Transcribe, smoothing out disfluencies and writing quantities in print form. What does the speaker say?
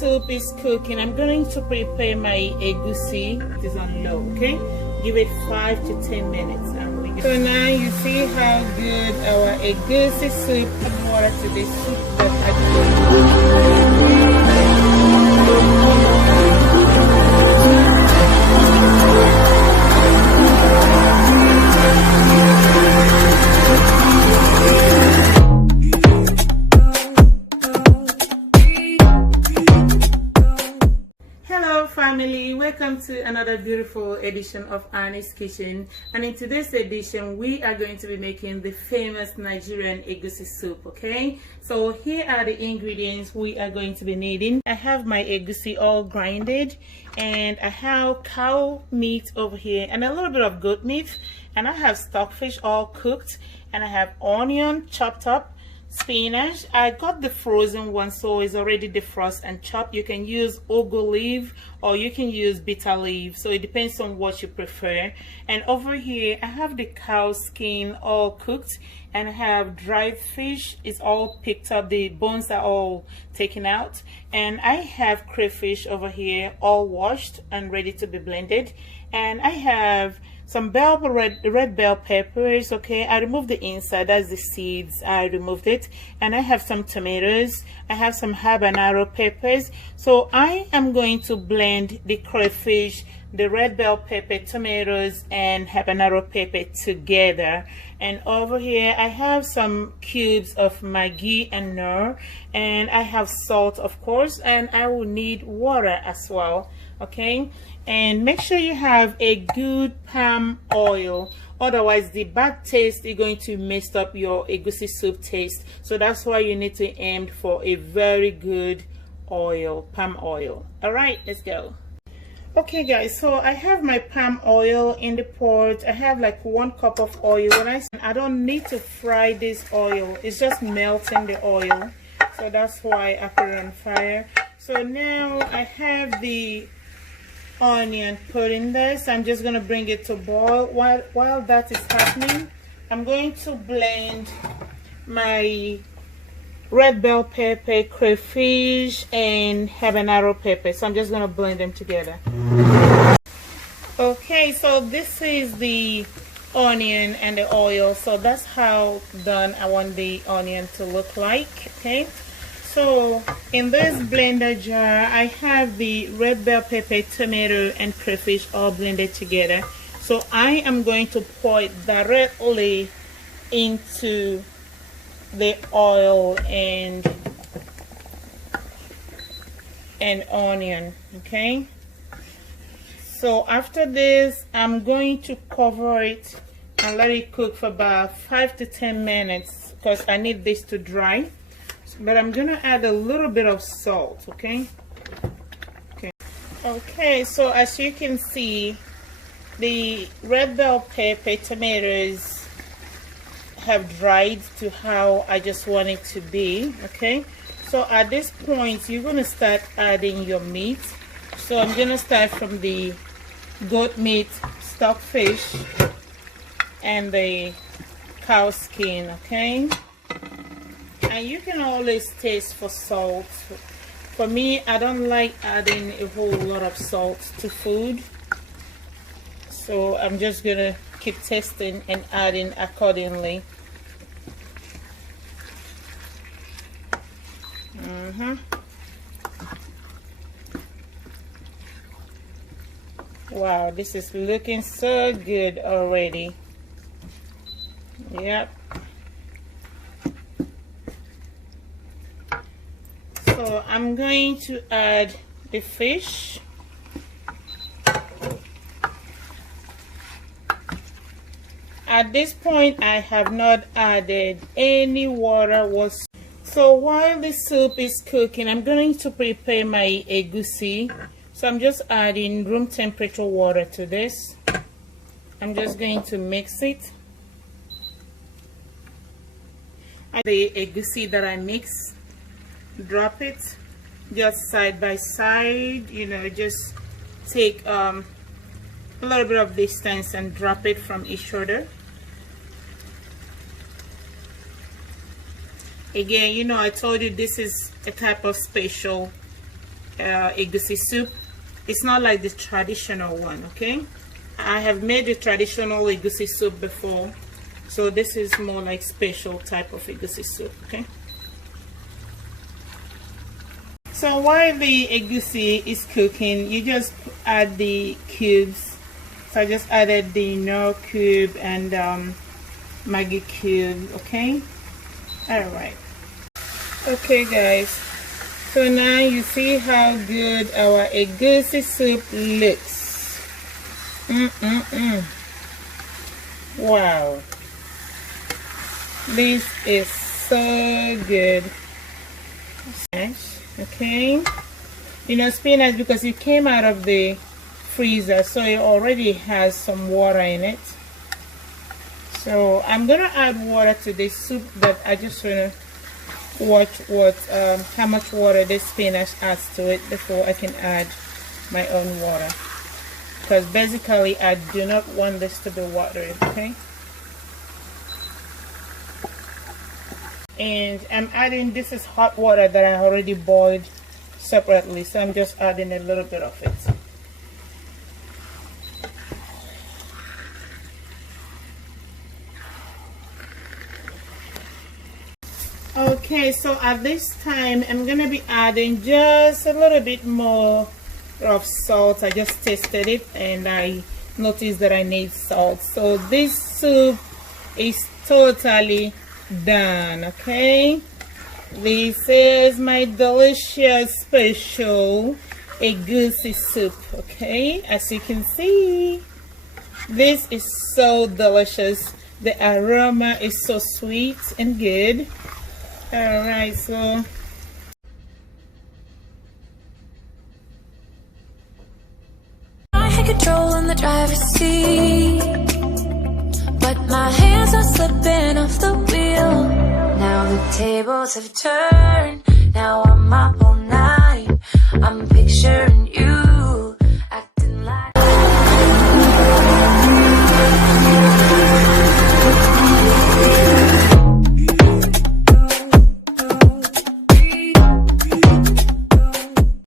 soup is cooking, I'm going to prepare my egusi. It is on low, okay? Give it 5 to 10 minutes. So now you see how good our egusi soup. Add water to this soup that family, welcome to another beautiful edition of Annie's Kitchen, and in today's edition we are going to be making the famous Nigerian egusi soup. Okay, so here are the ingredients we are going to be needing. I have my egusi all grinded, and I have cow meat over here and a little bit of goat meat, and I have stockfish all cooked, and I have onion chopped up, spinach. I got the frozen one, so it's already defrosted and chopped. You can use ugu leaf or you can use bitter leaf, so it depends on what you prefer. And over here I have the cow skin all cooked, and I have dried fish. It's all picked up, the bones are all taken out, and I have crayfish over here all washed and ready to be blended. And I have some red bell peppers. Okay, I removed the inside, that's the seeds, I removed it. And I have some tomatoes, I have some habanero peppers. So I am going to blend the crayfish, the red bell pepper, tomatoes and habanero pepper together. And over here I have some cubes of Maggi and Knorr, and I have salt of course, and I will need water as well. Okay, and make sure you have a good palm oil, otherwise the bad taste is going to mess up your egusi soup taste. So that's why you need to aim for a very good oil, palm oil. All right, let's go. Okay guys, so I have my palm oil in the pot. I have like 1 cup of oil. I don't need to fry this oil, it's just melting the oil, so that's why I put it on fire. So now I have the onion put in this. I'm just going to bring it to boil. While that is happening, I'm going to blend my red bell pepper, crayfish and habanero pepper. So I'm just going to blend them together. Okay, so this is the onion and the oil. So that's how done I want the onion to look like. Okay, so in this blender jar I have the red bell pepper, tomato and crayfish all blended together. So I am going to pour it directly into the oil and onion. Okay, so after this I'm going to cover it and let it cook for about 5 to 10 minutes because I need this to dry. But I'm gonna add a little bit of salt. Okay, so as you can see, the red bell pepper, tomatoes have dried to how I just want it to be. Okay, so at this point you're gonna start adding your meat. So I'm gonna start from the goat meat, stockfish and the cow skin. Okay, and you can always taste for salt. For me, I don't like adding a whole lot of salt to food, so I'm just gonna keep tasting and adding accordingly. Wow, this is looking so good already. Yep. So I'm going to add the fish. At this point I have not added any water. So while the soup is cooking, I'm going to prepare my egusi. So I'm just adding room temperature water to this. I'm just going to mix it. The egusi that I mix, drop it just side by side, you know, just take a little bit of distance and drop it from each other. Again, you know, I told you this is a type of special egusi soup. It's not like the traditional one, okay? I have made the traditional egusi soup before, so this is more like special type of egusi soup, okay? So while the egusi is cooking, you just add the cubes. So I just added the Knorr cube and Maggi cube, okay? Alright. Okay guys, so now you see how good our egusi soup looks. Wow. This is so good. Okay, you know, spinach, because it came out of the freezer, so it already has some water in it. So I'm gonna add water to this soup, but I just wanna watch what how much water this spinach adds to it before I can add my own water, because basically I do not want this to be watery. Okay, and I'm adding, this is hot water that I already boiled separately, so I'm just adding a little bit of it. Okay, so at this time I'm gonna be adding just a little bit more of salt. I just tasted it and I noticed that I need salt. So this soup is totally done. Okay, this is my delicious special egusi soup. Okay, as you can see, this is so delicious. The aroma is so sweet and good. All right, so I had control in the driver's seat, but my hands are slipping off the wheel. Now the tables have turned.